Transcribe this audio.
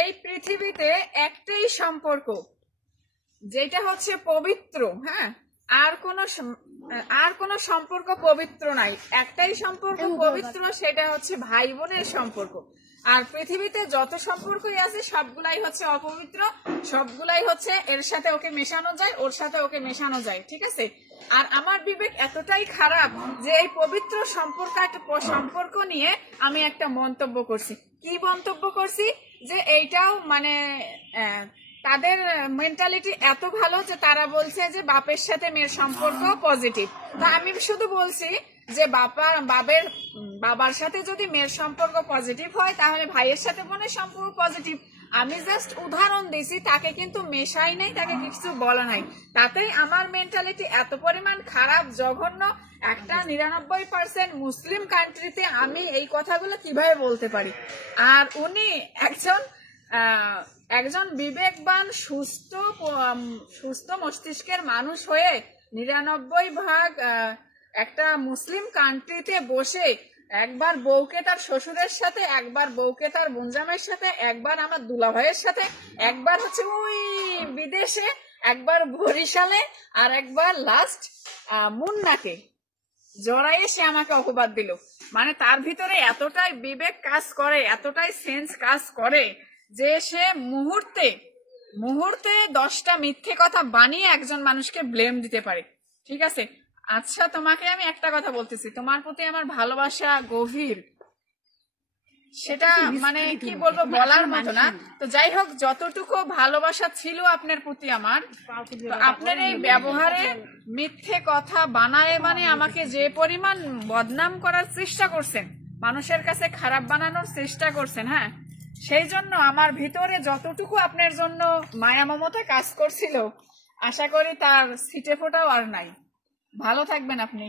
এই পৃথিবীতে একটাই সম্পর্ক যেটা হচ্ছে পবিত্র, হ্যাঁ, আর কোনো সম্পর্ক পবিত্র নাই। একটাই সম্পর্ক পবিত্র, সেটা হচ্ছে ভাই বোনের সম্পর্ক। আর পৃথিবীতে যত সম্পর্কই আছে সবগুলাই হচ্ছে অপবিত্র, সবগুলাই হচ্ছে এর সাথে ওকে মেশানো যায়, ওর সাথে ওকে মেশানো যায়, ঠিক আছে। আর আমার বিবেক এতটাই খারাপ যে এই পবিত্র সম্পর্ক নিয়ে আমি একটা মন্তব্য করছি। কি মন্তব্য করছি? যে এইটাও মানে তাদের মেন্টালিটি এত ভালো যে তারা বলছে যে বাপের সাথে মেয়ের সম্পর্ক পজিটিভ। তো আমি শুধু বলছি যে বাবার সাথে যদি মেয়ের সম্পর্ক পজিটিভ হয় তাহলে ভাইয়ের সাথে বোনের সম্পর্ক পজিটিভ। আমি জাস্ট উদাহরণ দিছি, তাকে কিন্তু মেশাই নাই, তাকে কিছু বলা নাই। তাতেই আমার মেন্টালিটি এত পরিমাণ খারাপ, জঘন্য। একটা 99% মুসলিম কান্ট্রিতে আমি এই কথাগুলো কিভাবে বলতে পারি? আর উনি একজন বিবেকবান সুস্থ মস্তিষ্কের মানুষ হয়ে 99% একটা মুসলিম কান্ট্রিতে বসে একবার বউকে তার শ্বশুরের সাথে, একবার বউকে তার বোনজামের সাথে, একবার আমার দুলাভাইয়ের সাথে, একবার হচ্ছে ওই বিদেশে, একবার বরিশালে, আর একবার লাস্ট মুন্নাকে জড়াইয়ে সে আমাকে অপবাদ দিল। মানে তার ভিতরে এতটাই বিবেক কাজ করে, এতটাই সেন্স কাজ করে যে সে মুহূর্তে 10টা মিথ্যে কথা বানিয়ে একজন মানুষকে ব্লেম দিতে পারে, ঠিক আছে। আচ্ছা, তোমাকে আমি একটা কথা বলতেছি, তোমার প্রতি আমার ভালোবাসা গভীর, সেটা মানে কি বলবো, বলার মতো না। তো যাই হোক, যতটুকু ভালোবাসা ছিল আপনার প্রতি আমার, আপনার এই ব্যবহারে মিথ্যে কথা বানায় মানে আমাকে যে পরিমাণ বদনাম করার চেষ্টা করছেন, মানুষের কাছে খারাপ বানানোর চেষ্টা করছেন, হ্যাঁ, সেই জন্য আমার ভিতরে যতটুকু আপনার জন্য মায়া মমতা কাজ করছিল, আশা করি তার ছিটে ফোটাও আর নাই। ভালো থাকবেন আপনি।